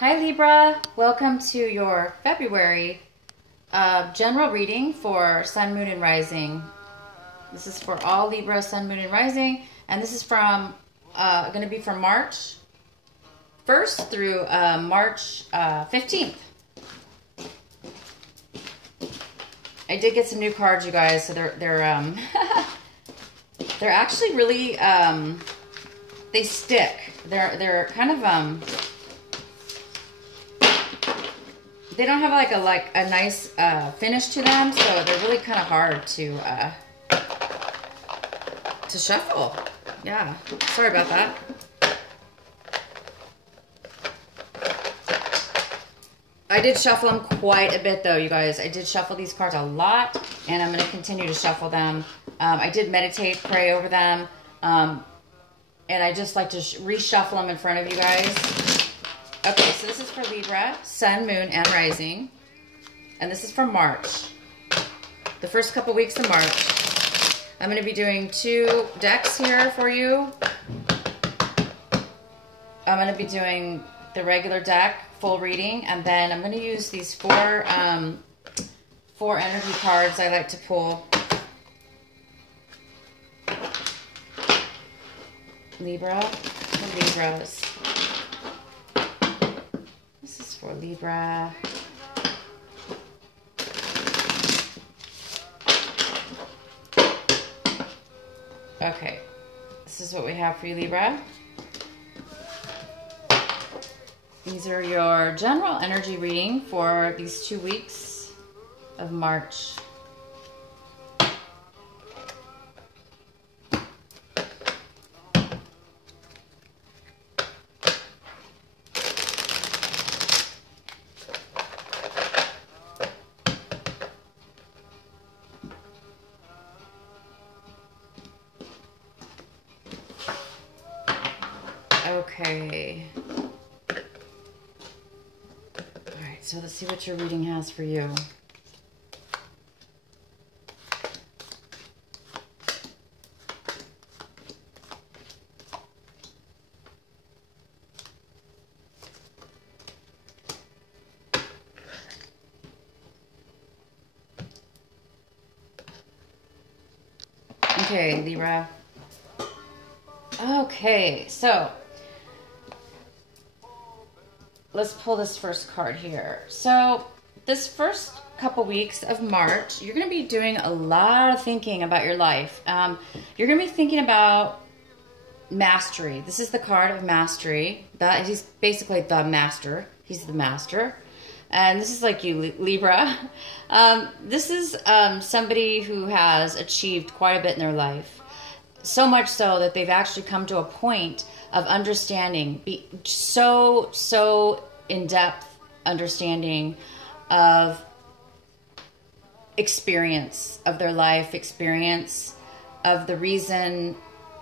Hi Libra, welcome to your February general reading for Sun, Moon, and Rising. This is for all Libra, Sun, Moon, and Rising, and this is from going to be from March 1st through March 15th. I did get some new cards, you guys, so they're they're actually really they stick. They're kind of they don't have like a nice finish to them, so they're really kind of hard to shuffle. Yeah, sorry about that. I did shuffle them quite a bit though, you guys. I did shuffle these cards a lot, and I'm going to continue to shuffle them. I did meditate, pray over them, and I just like to reshuffle them in front of you guys. Okay, so this is for Libra, Sun, Moon, and Rising. And this is for March. The first couple weeks of March. I'm going to be doing 2 decks here for you. I'm going to be doing the regular deck, full reading, and then I'm going to use these 4 energy cards I like to pull. Libra, the Libras. This is for Libra. Okay, this is what we have for you, Libra. These are your general energy reading for these 2 weeks of March. Okay. All right, so let's see what your reading has for you. Okay, Libra. Okay, so let's pull this first card here. So this first couple weeks of March, you're going to be doing a lot of thinking about your life. You're going to be thinking about mastery. This is the card of mastery. He's basically the master. He's the master. And this is like you, Libra. This is somebody who has achieved quite a bit in their life. So much so that they've actually come to a point of understanding, so in-depth understanding of experience of their life, experience of the reason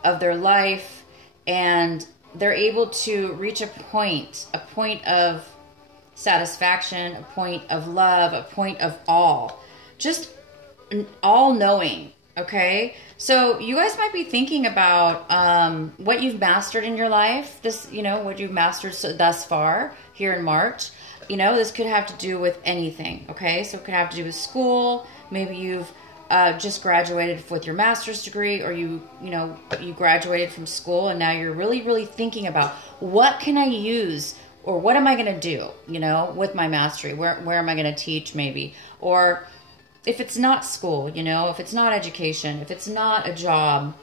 of their life, and they're able to reach a point of satisfaction, a point of love, a point of all, just all-knowing. Okay, so you guys might be thinking about what you've mastered in your life. This, what you've mastered thus far here in March. This could have to do with anything. Okay, so it could have to do with school. Maybe you've just graduated with your master's degree, or you graduated from school, and now you're really thinking about what can I use, or what am I going to do, with my mastery? Where am I going to teach, maybe, or if it's not school, if it's not education, if it's not a job,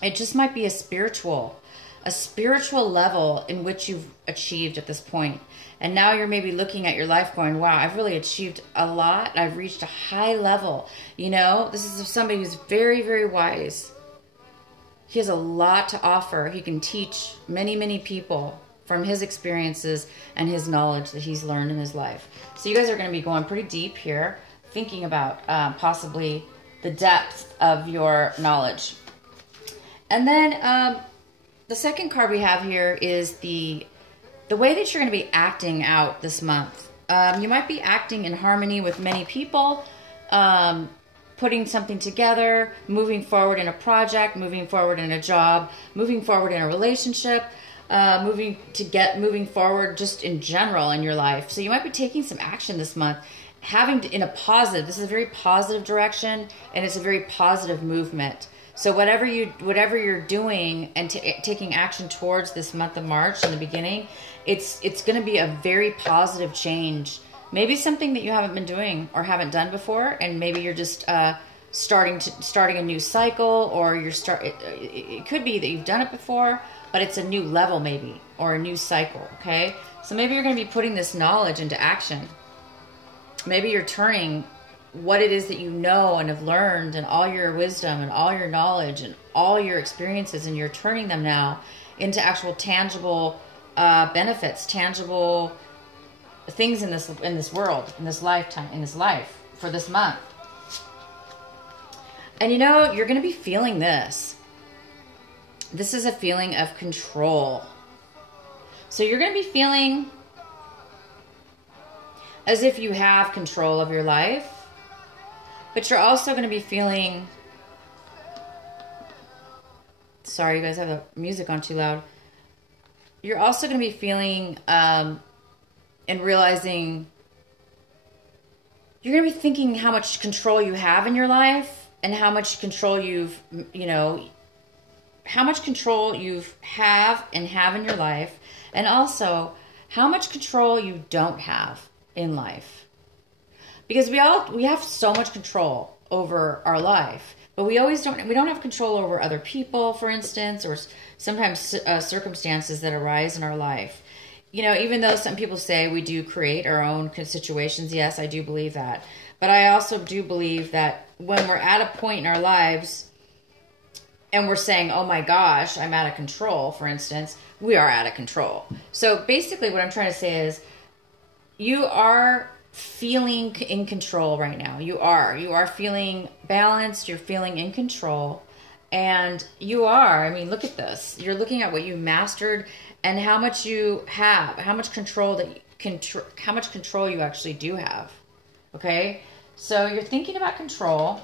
it just might be a spiritual level in which you've achieved at this point. And now you're maybe looking at your life going, wow, I've really achieved a lot. I've reached a high level. This is somebody who's very wise. He has a lot to offer. He can teach many people from his experiences and his knowledge that he's learned in his life. So you guys are going to be going pretty deep here, thinking about possibly the depth of your knowledge. And then the second card we have here is the way that you're going to be acting out this month. You might be acting in harmony with many people, putting something together, moving forward in a project, moving forward in a job, moving forward in a relationship. moving forward just in general in your life. So you might be taking some action this month, in a positive. This is a very positive direction, and it's a very positive movement. So whatever you're doing and taking action towards this month of March in the beginning, it's going to be a very positive change. Maybe something that you haven't been doing or haven't done before, and maybe you're just starting a new cycle, or it could be that you've done it before, but it's a new level maybe, or a new cycle. Okay, so maybe you're going to be putting this knowledge into action. Maybe you're turning what it is that you know and have learned, and all your wisdom and all your knowledge and all your experiences, and you're turning them now into actual tangible benefits, tangible things in this world, in this lifetime, in this life, for this month. And you know, you're going to be feeling this. This is a feeling of control. So you're going to be feeling as if you have control of your life, but you're also going to be feeling, sorry, you guys have the music on too loud. You're also going to be feeling and realizing, you're going to be thinking how much control you have in your life, and how much control how much control you have in your life, and also how much control you don't have in life. Because we have so much control over our life, but we don't have control over other people, for instance, or sometimes circumstances that arise in our life. You know, even though some people say we do create our own situations, yes, I do believe that. But I also do believe that when we're at a point in our lives and we're saying, oh my gosh, I'm out of control, for instance, we are out of control. So basically what I'm trying to say is, you are feeling in control right now. You are feeling balanced. You're feeling in control. And I mean, look at this. You're looking at what you mastered and how much you have, how much control you actually do have. Okay? So you're thinking about control.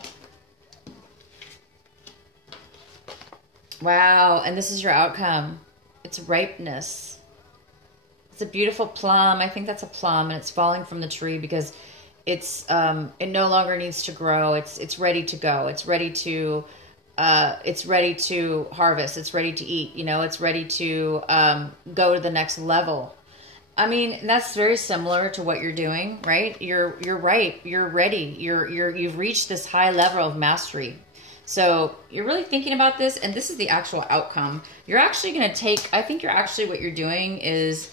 Wow. And this is your outcome. It's ripeness. It's a beautiful plum. I think that's a plum, and it's falling from the tree because it no longer needs to grow. It's ready to go. It's ready to harvest. It's ready to eat. You know, it's ready to go to the next level. I mean, that's very similar to what you're doing, right? You're right. You're ready. You've reached this high level of mastery. So you're really thinking about this, and this is the actual outcome. You're actually going to what you're doing is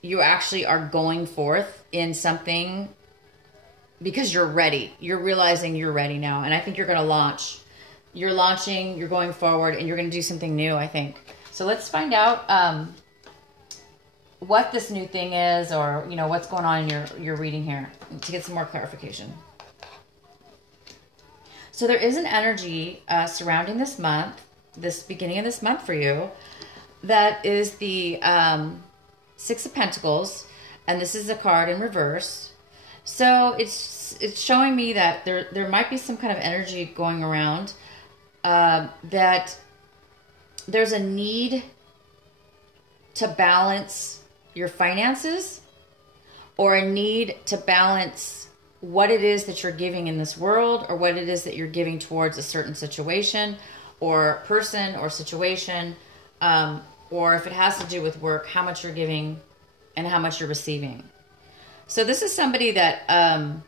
you actually are going forth in something because you're ready. You're realizing you're ready now. And I think you're going to launch. You're launching, you're going forward, and you're going to do something new, I think. So let's find out what this new thing is, or, you know, what's going on in your reading here to get some more clarification. So there is an energy surrounding this month, this beginning of this month for you, that is the Six of Pentacles, and this is a card in reverse. So it's showing me that there might be some kind of energy going around, that there's a need to balance your finances, or a need to balance what it is that you're giving in this world, or what it is that you're giving towards a certain situation or person or situation, or if it has to do with work, how much you're giving and how much you're receiving. So this is somebody that,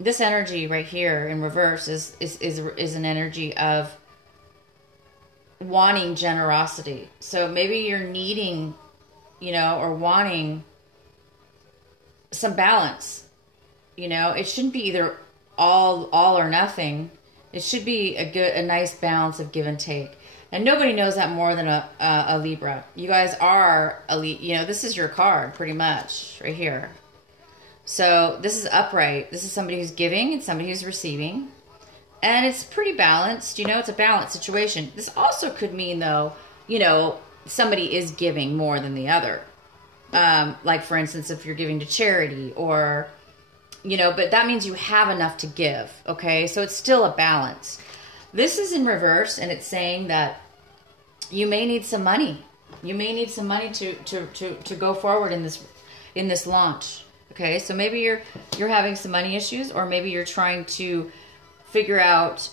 this energy right here in reverse is an energy of wanting generosity. So maybe you're needing, you know, or wanting some balance. You know, it shouldn't be either all or nothing. It should be a nice balance of give and take. And nobody knows that more than a Libra. You guys are you know, this is your card pretty much right here. So this is upright. This is somebody who's giving and somebody who's receiving. And it's pretty balanced. You know, it's a balanced situation. This also could mean, though, you know, somebody is giving more than the other. Like, for instance, if you're giving to charity, or, you know, but that means you have enough to give. Okay, so it's still a balance. This is in reverse, and it's saying that you may need some money. You may need some money to go forward in this launch. Okay, so maybe you're having some money issues, or maybe you're trying to figure out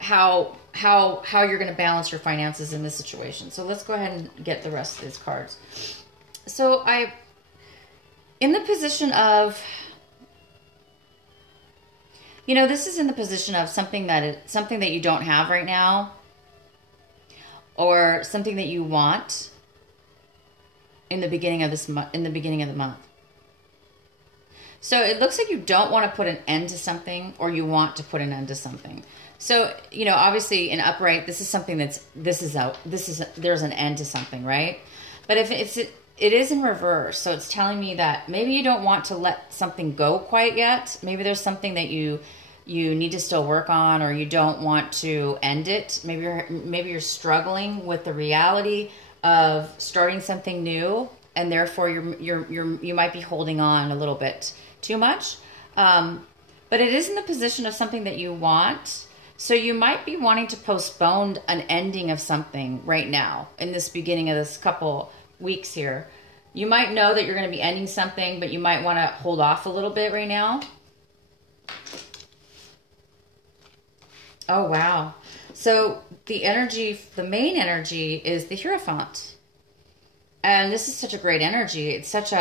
how you're going to balance your finances in this situation. So let's go ahead and get the rest of these cards. So in the position of, this is in the position of something that you don't have right now, or something that you want in the beginning of the month. So it looks like you don't want to put an end to something, or you want to put an end to something. So, obviously in upright, this is something there's an end to something, right? But if it is in reverse, so it's telling me that maybe you don't want to let something go quite yet. Maybe there's something that you need to still work on, or you don't want to end it. Maybe you're struggling with the reality of starting something new, and therefore you might be holding on a little bit too much. But it is in the position of something that you want. So you might be wanting to postpone an ending of something right now in this beginning of this couple weeks here. You might know that you're going to be ending something, but you might want to hold off a little bit right now. Oh, wow. So the main energy is the Hierophant. And this is such a great energy. It's such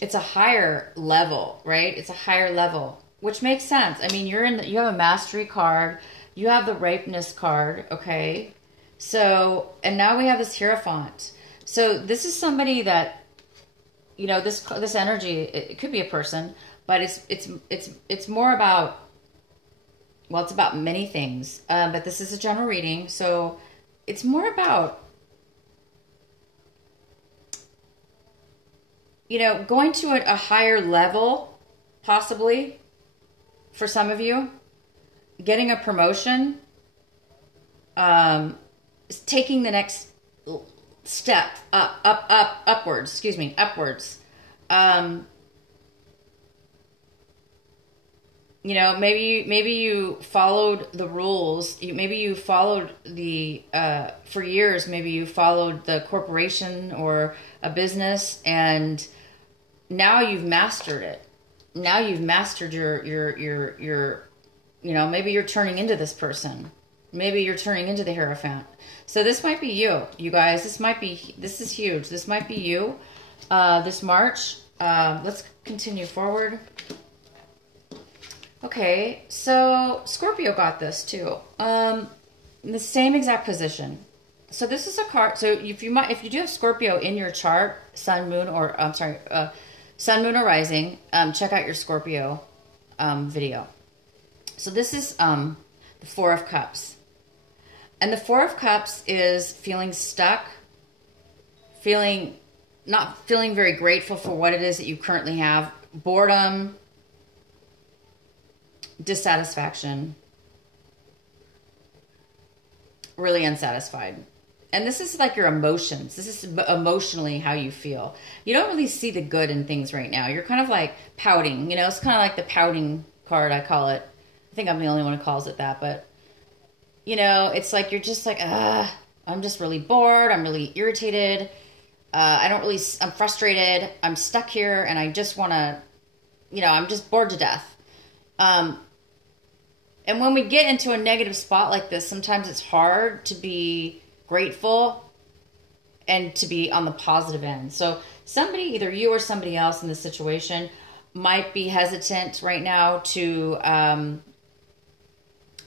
it's a higher level, right? It's a higher level, which makes sense. I mean, you have a mastery card, you have the ripeness card, okay? So, and now we have this Hierophant. So this is somebody that, this energy, it could be a person, but it's more about, well, it's about many things, but this is a general reading. So it's more about, going to a higher level, possibly, for some of you, getting a promotion, taking the next step upwards. Maybe you followed the rules. Maybe you followed for years, maybe you followed the corporation or a business, and now you've mastered it. Now you've mastered your maybe you're turning into this person. Maybe you're turning into the Hierophant. So this might be you guys. This is huge. This might be you, this March. Let's continue forward. Okay, so Scorpio got this too. In the same exact position. So this is a card. So if you do have Scorpio in your chart, Sun, Moon, or Sun, Moon, or Rising, check out your Scorpio video. So this is the Four of Cups, and the Four of Cups is feeling stuck, not feeling very grateful for what it is that you currently have, boredom, dissatisfaction, really unsatisfied. And this is like your emotions. This is emotionally how you feel. You don't really see the good in things right now. You're kind of like pouting. It's kind of like the pouting card, I call it. I think I'm the only one who calls it that. But, it's like you're just like, I'm just really bored. I'm really irritated. I'm frustrated. I'm stuck here, and I just want to, I'm just bored to death. And when we get into a negative spot like this, sometimes it's hard to be grateful and to be on the positive end. So somebody, either you or somebody else in this situation, might be hesitant right now to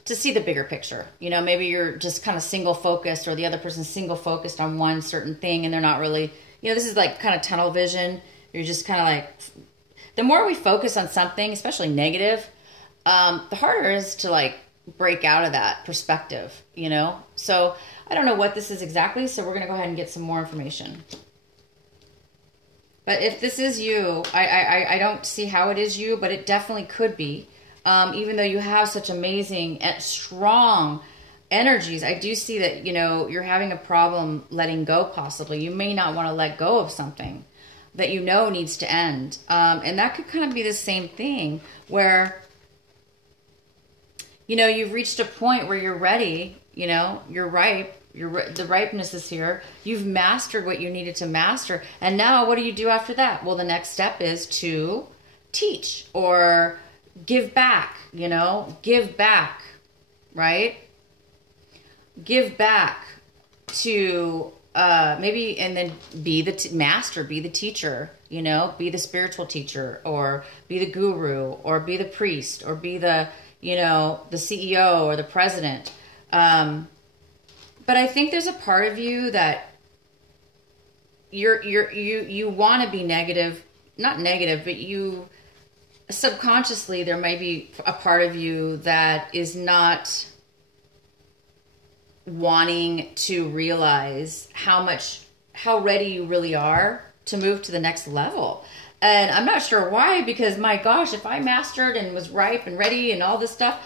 see the bigger picture. Maybe you're just kind of single focused, or the other person's single focused on one certain thing, and they're not really, this is like kind of tunnel vision. You're just kind of like, the more we focus on something, especially negative, the harder it is to like break out of that perspective, So I don't know what this is exactly, so we're going to go ahead and get some more information. But if this is you, I don't see how it is you, but it definitely could be. Even though you have such amazing, strong energies, I do see that, you're having a problem letting go possibly. You may not want to let go of something that needs to end. And that could kind of be the same thing where, you've reached a point where you're ready, you're ripe, The ripeness is here. You've mastered what you needed to master. And now what do you do after that? Well, the next step is to teach or give back, you know, give back, right? Give back to maybe, and then be the master, be the teacher, you know, be the spiritual teacher, or be the guru, or be the priest, or be the, you know, the CEO or the president. But I think there's a part of you that you want to be negative, not negative, but you subconsciously, there might be a part of you that is not wanting to realize how ready you really are to move to the next level. And I'm not sure why, because my gosh, if I mastered and was ripe and ready and all this stuff,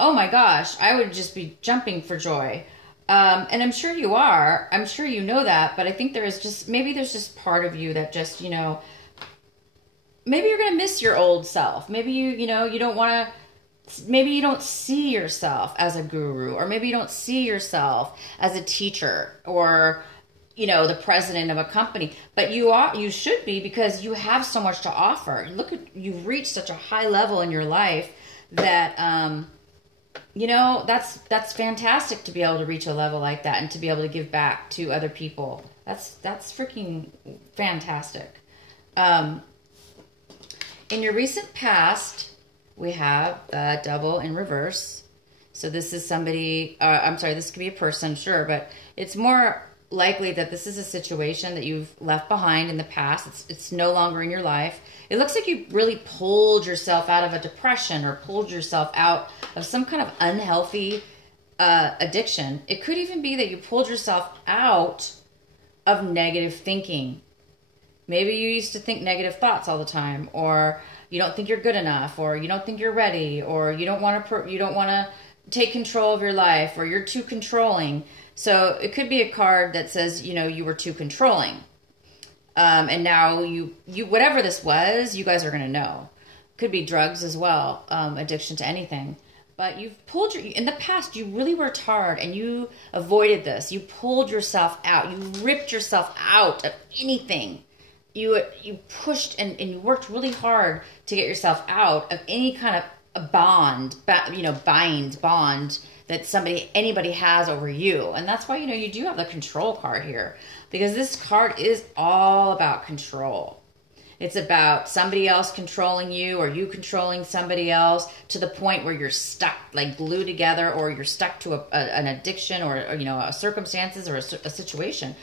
oh my gosh, I would just be jumping for joy. And I'm sure you are. I'm sure you know that, but I think there's just part of you that just, you know, maybe you're going to miss your old self. Maybe you don't want to, maybe you don't see yourself as a guru, or maybe you don't see yourself as a teacher, or, you know, the president of a company, but you should be, because you have so much to offer. You've reached such a high level in your life that, you know, that's fantastic to be able to reach a level like that and to be able to give back to other people. That's freaking fantastic. In your recent past, we have the Devil in reverse. So this is somebody, this could be a person, sure, but it's more likely that this is a situation that you've left behind in the past. It's no longer in your life. It looks like you really pulled yourself out of a depression, or pulled yourself out of some kind of unhealthy addiction. It could even be that you pulled yourself out of negative thinking. Maybe you used to think negative thoughts all the time, or you don't think you're good enough, or you don't think you're ready, or you don't want to take control of your life, or you're too controlling. So it could be a card that says, you know, you were too controlling. And now you whatever this was, you guys are going to know. Could be drugs as well, addiction to anything. But in the past, you really worked hard and you avoided this. You pulled yourself out. You ripped yourself out of anything. You pushed and you worked really hard to get yourself out of any kind of a bond that anybody has over you. And that's why, you know, you do have the control card here, because this card is all about control. It's about somebody else controlling you, or you controlling somebody else, to the point where you're stuck, like glued together, or you're stuck to an addiction, or you know, a circumstances, or a situation.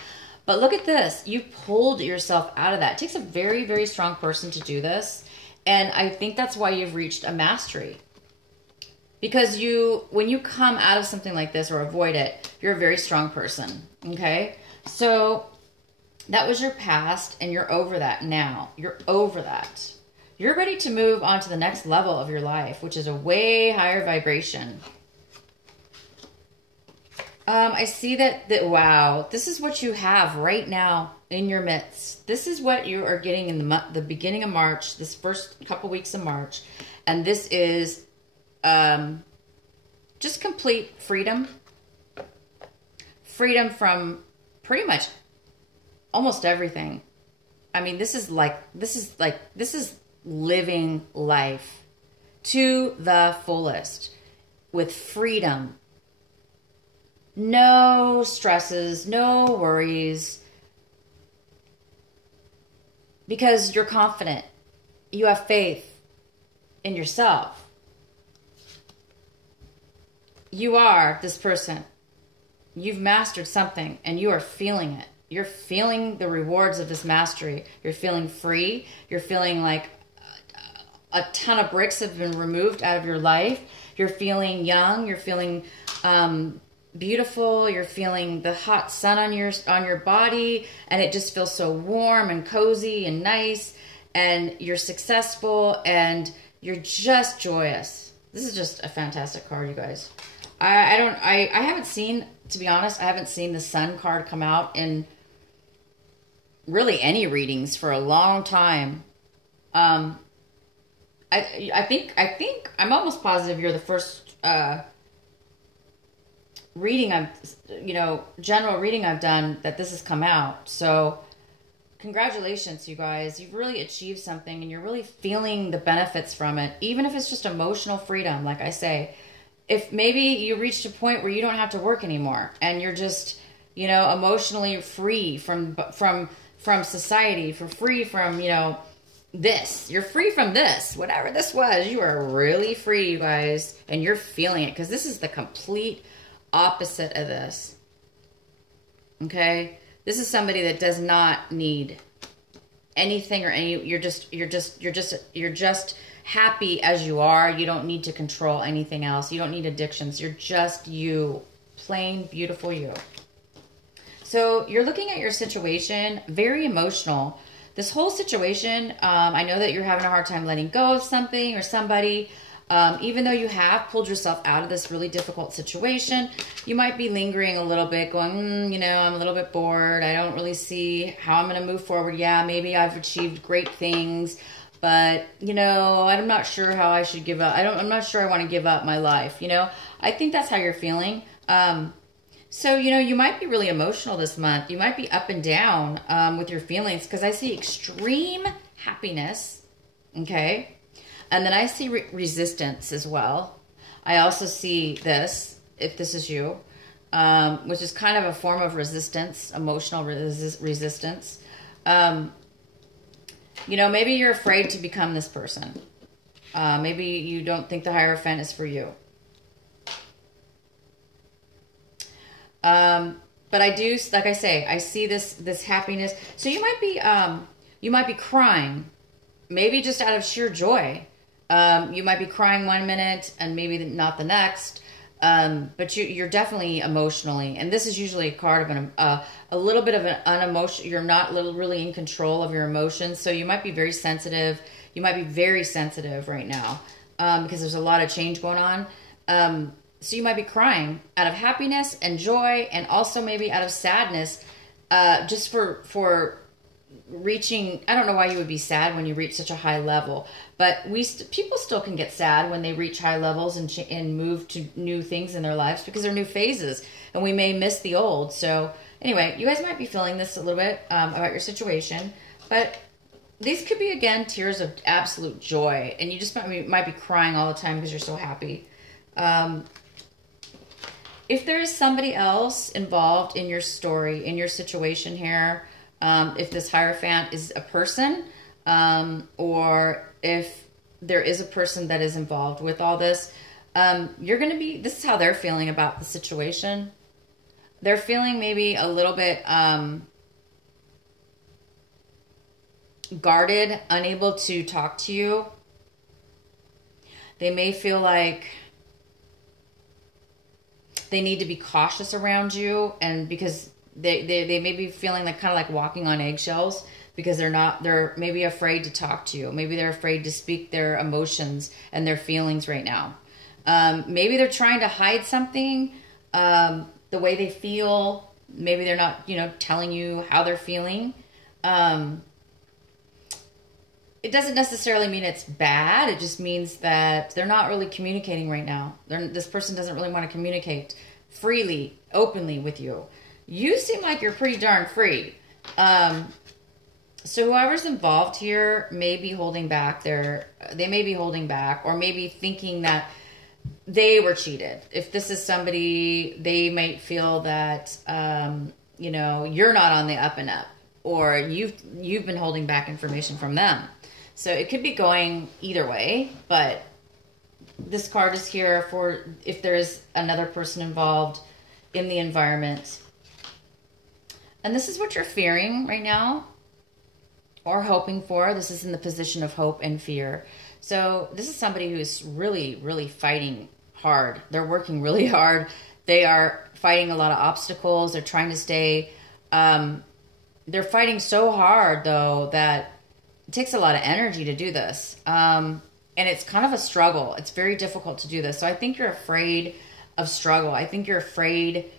But look at this. You pulled yourself out of that. It takes a very, very strong person to do this. And I think that's why you've reached a mastery. Because when you come out of something like this or avoid it, you're a very strong person. Okay? So that was your past, and you're over that now. You're over that. You're ready to move on to the next level of your life, which is a way higher vibration. I see that, wow, this is what you have right now in your midst. This is what you are getting in the beginning of March, this first couple weeks of March. And this is just complete freedom. Freedom from pretty much almost everything. I mean, this is living life to the fullest with freedom. No stresses, no worries, because you're confident. You have faith in yourself. You are this person. You've mastered something, and you are feeling it. You're feeling the rewards of this mastery. You're feeling free. You're feeling like a ton of bricks have been removed out of your life. You're feeling young. You're feeling beautiful. You're feeling the hot sun on your body, and it just feels so warm and cozy and nice, and you're successful, and you're just joyous. This is just a fantastic card, you guys. I haven't seen, to be honest, I haven't seen the Sun card come out in really any readings for a long time. I think I'm almost positive you're the first general reading I've done that this has come out. So congratulations, you guys. You've really achieved something and you're really feeling the benefits from it, even if it's just emotional freedom. Like I say, if maybe you reached a point where you don't have to work anymore and you're just, emotionally free from society, free from, this. You're free from this. Whatever this was, you are really free, you guys. And you're feeling it because this is the complete opposite of this. Okay? This is somebody that does not need anything or you're just happy as you are. You don't need to control anything else. You don't need addictions. You're just you. Plain, beautiful you. So you're looking at your situation, very emotional. This whole situation, I know that you're having a hard time letting go of something or somebody. Even though you have pulled yourself out of this really difficult situation, you might be lingering a little bit going, I'm a little bit bored. I don't really see how I'm going to move forward. Yeah, maybe I've achieved great things, but, I'm not sure how I should give up. I'm not sure I want to give up my life. I think that's how you're feeling. So, you might be really emotional this month. You might be up and down with your feelings because I see extreme happiness, okay? And then I see resistance as well. I also see this, if this is you, which is kind of a form of resistance, emotional resistance. Maybe you're afraid to become this person. Maybe you don't think the Hierophant is for you. But I do, like I say, I see this happiness. So you might be crying, maybe just out of sheer joy. You might be crying one minute and maybe not the next. But you're definitely emotionally, and this is usually a card of a little bit of an unemotional. You're not really in control of your emotions, so you might be very sensitive. You might be very sensitive right now because there's a lot of change going on. So you might be crying out of happiness and joy, and also maybe out of sadness, just for reaching. I don't know why you would be sad when you reach such a high level, but people still can get sad when they reach high levels and move to new things in their lives because they're new phases, and we may miss the old. So anyway, you guys might be feeling this a little bit about your situation, but these could be, again, tears of absolute joy, and you just might be crying all the time because you're so happy. If there is somebody else involved in your story, in your situation here, if this Hierophant is a person, or if there is a person that is involved with all this, this is how they're feeling about the situation. They're feeling maybe a little bit guarded, unable to talk to you. They may feel like they need to be cautious around you, and because they may be feeling like kind of like walking on eggshells because they're maybe afraid to talk to you. Maybe they're afraid to speak their emotions and their feelings right now. Maybe they're trying to hide something, the way they feel. Maybe they're not, telling you how they're feeling. It doesn't necessarily mean it's bad. It just means that they're not really communicating right now. This person doesn't really want to communicate freely, openly with you. You seem like you're pretty darn free. So whoever's involved here may be holding back they may be holding back, or maybe thinking that they were cheated. If this is somebody, they might feel that, you're not on the up and up, or you've been holding back information from them. So it could be going either way, but this card is here for if there's another person involved in the environment. And this is what you're fearing right now, or hoping for. This is in the position of hope and fear. So this is somebody who is really, really fighting hard. They're working really hard. They are fighting a lot of obstacles. They're trying to stay. They're fighting so hard, though, that it takes a lot of energy to do this. And it's kind of a struggle. It's very difficult to do this. So I think you're afraid of struggle. I think you're afraid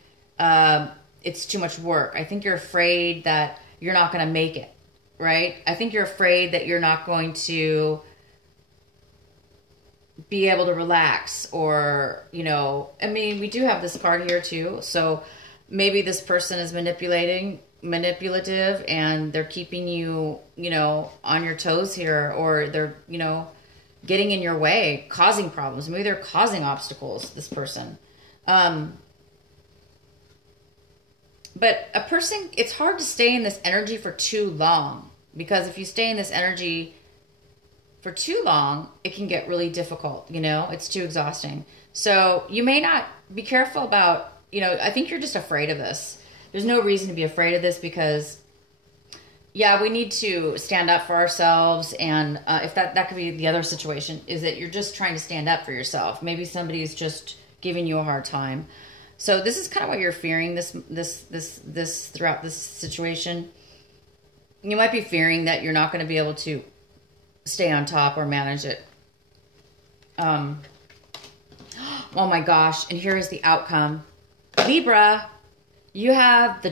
it's too much work. I think you're afraid that you're not going to make it, right? I think you're afraid that you're not going to be able to relax, or, you know, I mean, we do have this card here too. So maybe this person is manipulative, and they're keeping you, you know, on your toes here, or they're, you know, getting in your way, causing problems. Maybe they're causing obstacles, this person. But a person, it's hard to stay in this energy for too long, because if you stay in this energy for too long, it can get really difficult, you know, it's too exhausting. So you may not be careful about, you know, I think you're just afraid of this. There's no reason to be afraid of this, because yeah, we need to stand up for ourselves. And if that could be the other situation, is that you're just trying to stand up for yourself. Maybe somebody's just giving you a hard time. So this is kind of what you're fearing this throughout this situation. You might be fearing that you're not going to be able to stay on top or manage it. Oh my gosh. And here is the outcome. Libra, you have the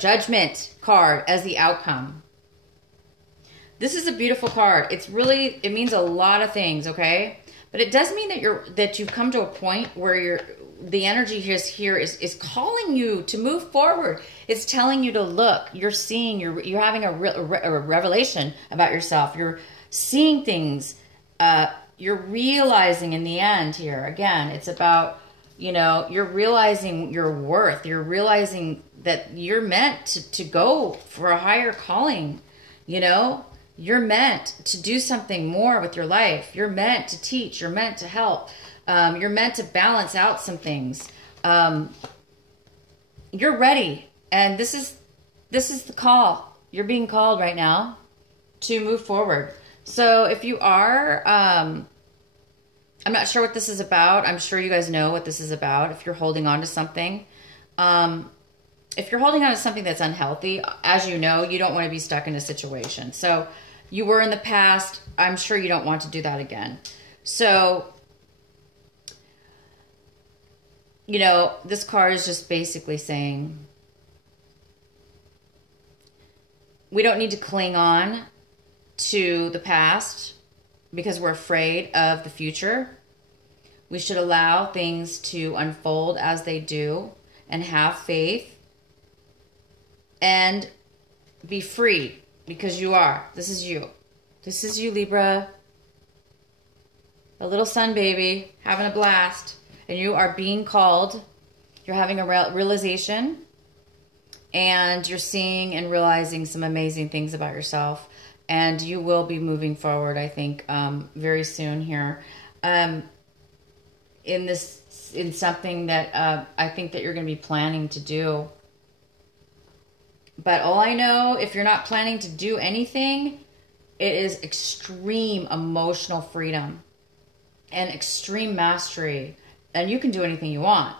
Judgment card as the outcome. This is a beautiful card. It means a lot of things, okay? But it does mean that you've come to a point where the energy here is calling you to move forward. It's telling you to look. You're seeing, you're having a revelation about yourself. You're seeing things. You're realizing in the end here. Again, it's about, you know, you're realizing your worth. You're realizing that you're meant to go for a higher calling, you know? You're meant to do something more with your life. You're meant to teach. You're meant to help. You're meant to balance out some things. You're ready. And this is the call. You're being called right now to move forward. So if you are, I'm not sure what this is about. I'm sure you guys know what this is about. If you're holding on to something, if you're holding on to something that's unhealthy, as you know, you don't want to be stuck in a situation. So you were in the past. I'm sure you don't want to do that again. So, you know, this card is just basically saying we don't need to cling on to the past because we're afraid of the future. We should allow things to unfold as they do and have faith and be free, because you are. This is you. This is you, Libra. A little sun baby, having a blast. And you are being called. You're having a realization. And you're seeing and realizing some amazing things about yourself. And you will be moving forward, I think, very soon here. In something that I think that you're going to be planning to do. But all I know, if you're not planning to do anything, it is extreme emotional freedom and extreme mastery. And you can do anything you want.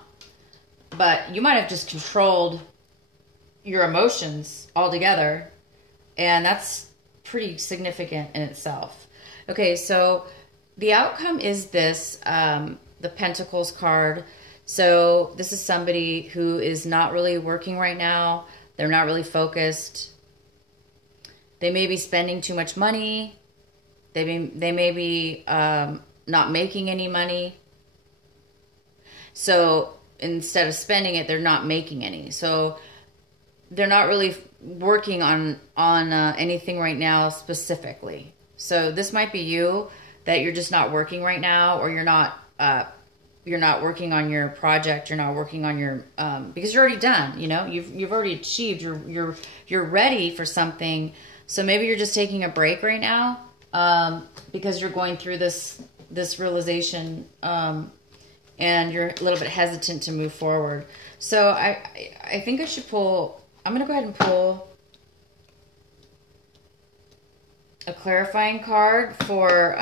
But you might have just controlled your emotions altogether. And that's pretty significant in itself. Okay, so the outcome is this, the Pentacles card. So this is somebody who is not really working right now. They're not really focused. They may be spending too much money. They may be not making any money. So instead of spending it, they're not making any. So they're not really working on anything right now specifically. So this might be you, that you're just not working right now, or you're not working on your project. You're not working on your because you're already done. You know, you've already achieved. You're ready for something. So maybe you're just taking a break right now because you're going through this realization, and you're a little bit hesitant to move forward. So I think I should pull. I'm gonna go ahead and pull a clarifying card for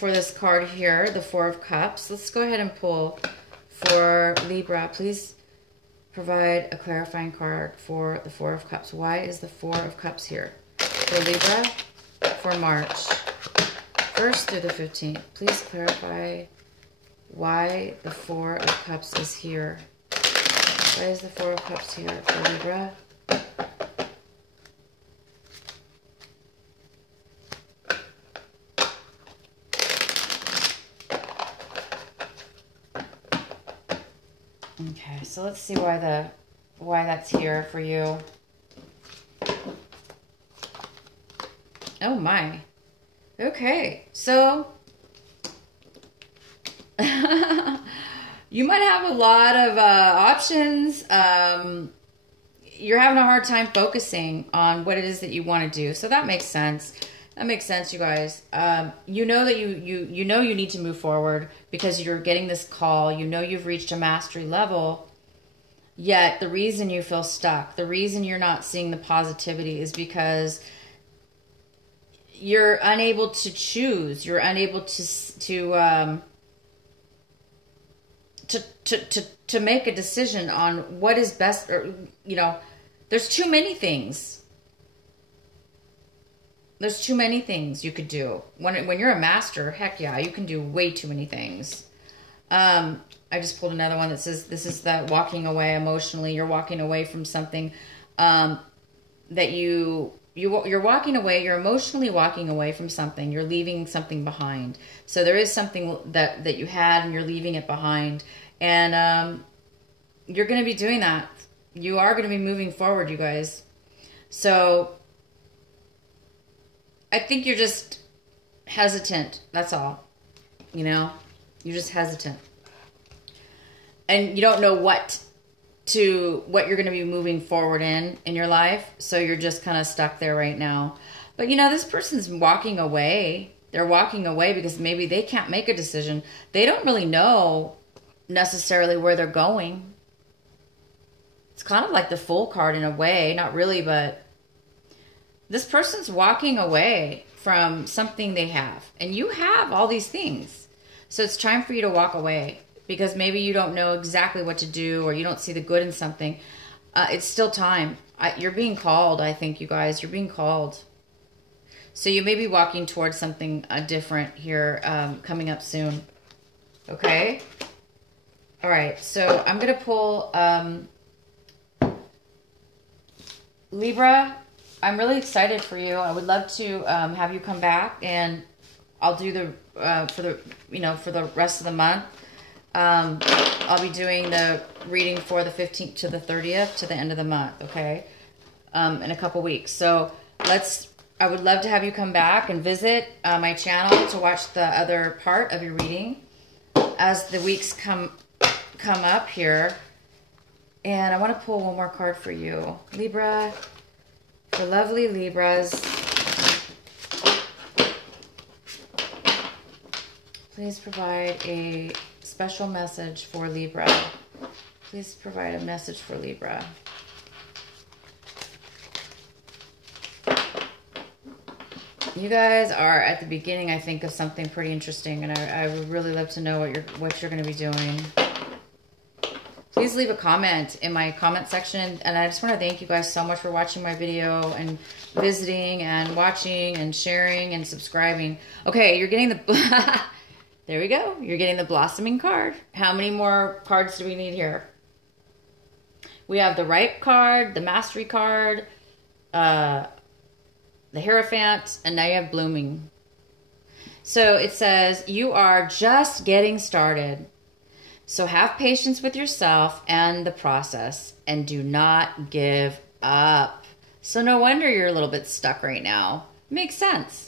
this card here, the Four of Cups. Let's go ahead and pull for Libra. Please provide a clarifying card for the Four of Cups. Why is the Four of Cups here? For Libra, for March 1st through the 15th. Please clarify why the Four of Cups is here. Why is the Four of Cups here for Libra? Okay, so let's see why that's here for you. Oh my. Okay, so you might have a lot of options. You're having a hard time focusing on what it is that you want to do. So that makes sense. That makes sense, you guys. You know that you know you need to move forward because you're getting this call. You know you've reached a mastery level. Yet the reason you feel stuck, the reason you're not seeing the positivity is because you're unable to choose. You're unable to make a decision on what is best, or, you know, there's too many things. There's too many things you could do. When you're a master, heck yeah, you can do way too many things. I just pulled another one that says this is that walking away emotionally. You're walking away from something that you're walking away. You're emotionally walking away from something. You're leaving something behind. So there is something that you had and you're leaving it behind. And you're going to be doing that. You are going to be moving forward, you guys. So I think you're just hesitant. That's all. You know, you're just hesitant. And you don't know what you're going to be moving forward in your life. So you're just kind of stuck there right now. But you know, this person's walking away. They're walking away because maybe they can't make a decision. They don't really know necessarily where they're going. It's kind of like the Fool card in a way. Not really, but this person's walking away from something they have. And you have all these things. So it's time for you to walk away. Because maybe you don't know exactly what to do, or you don't see the good in something. It's still time. You're being called, I think, you guys. You're being called. So you may be walking towards something different here coming up soon. Okay? All right. So I'm going to pull Libra. I'm really excited for you. I would love to have you come back, and I'll do for the rest of the month. I'll be doing the reading for the 15th to the 30th to the end of the month, okay? In a couple weeks. So I would love to have you come back and visit my channel to watch the other part of your reading as the weeks come up here. And I want to pull one more card for you. Libra, for lovely Libras. Please provide a special message for Libra. Please provide a message for Libra. You guys are at the beginning, I think, of something pretty interesting, and I would really love to know what you're going to be doing. Please leave a comment in my comment section, and I just want to thank you guys so much for watching my video and visiting and watching and sharing and subscribing. Okay, you're getting the... There we go. You're getting the blossoming card. How many more cards do we need here? We have the ripe card, the mastery card, the Hierophant, and now you have blooming. So it says, you are just getting started. So have patience with yourself and the process, and do not give up. So no wonder you're a little bit stuck right now. Makes sense.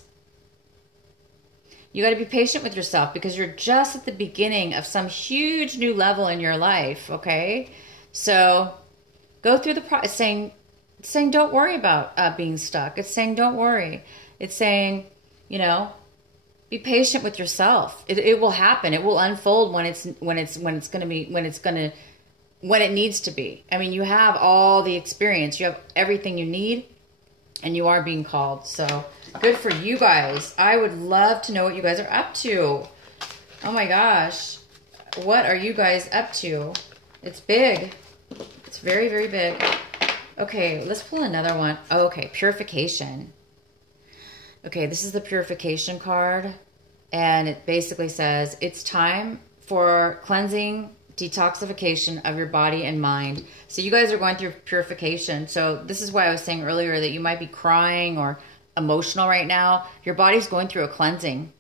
You got to be patient with yourself because you're just at the beginning of some huge new level in your life, okay? So go through the process, saying don't worry about being stuck. It's saying don't worry. It's saying, you know, be patient with yourself. It will happen. It will unfold when it needs to be. I mean, you have all the experience. You have everything you need, and you are being called. So good for you guys. I would love to know what you guys are up to. Oh my gosh. What are you guys up to? It's big. It's very, very big. Okay, let's pull another one. Oh, okay, purification. Okay, this is the purification card. And it basically says, it's time for cleansing, detoxification of your body and mind. So you guys are going through purification. So this is why I was saying earlier that you might be crying or emotional right now. Your body's going through a cleansing,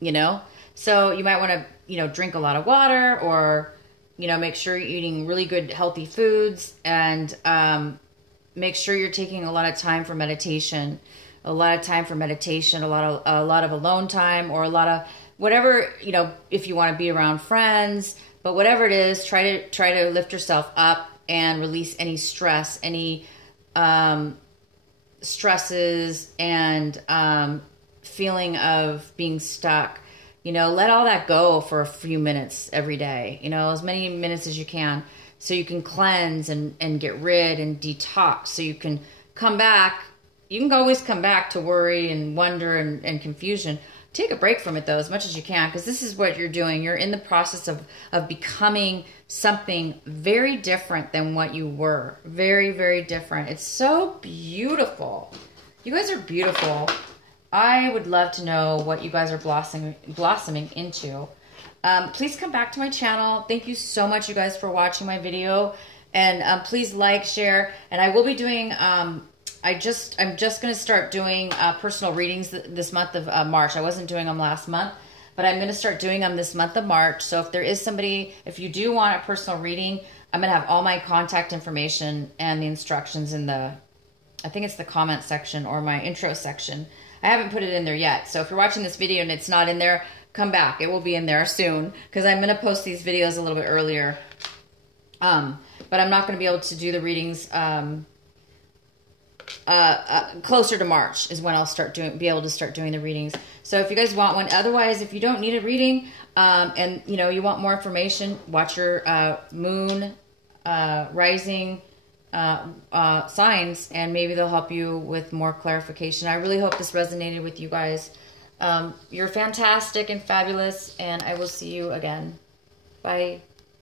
you know? So you might want to, you know, drink a lot of water, or You know, make sure you're eating really good, healthy foods, and make sure you're taking a lot of time for meditation. A lot of alone time, or a lot of whatever, you know, if you want to be around friends, but whatever it is, try to lift yourself up and release any stress, any stresses, and feeling of being stuck. You know, let all that go for a few minutes every day, you know, as many minutes as you can, so you can cleanse and get rid and detox, so you can come back. You can always come back to worry and wonder and confusion. Take a break from it, though, as much as you can, because this is what you're doing. You're in the process of becoming something very different than what you were. Very, very different. It's so beautiful. You guys are beautiful. I would love to know what you guys are blossoming into. Please come back to my channel. Thank you so much, you guys, for watching my video. And please like, share, and I will be doing... I'm just going to start doing personal readings this month of March. I wasn't doing them last month, but I'm going to start doing them this month of March. So if there is somebody, if you do want a personal reading, I'm going to have all my contact information and the instructions in the, I think it's the comment section or my intro section. I haven't put it in there yet. So if you're watching this video and it's not in there, come back. It will be in there soon, because I'm going to post these videos a little bit earlier. But I'm not going to be able to do the readings closer to March is when I'll be able to start doing the readings. So if you guys want one, otherwise, if you don't need a reading, and you know, you want more information, watch your moon, rising signs, and maybe they'll help you with more clarification. I really hope this resonated with you guys. You're fantastic and fabulous, and I will see you again. Bye.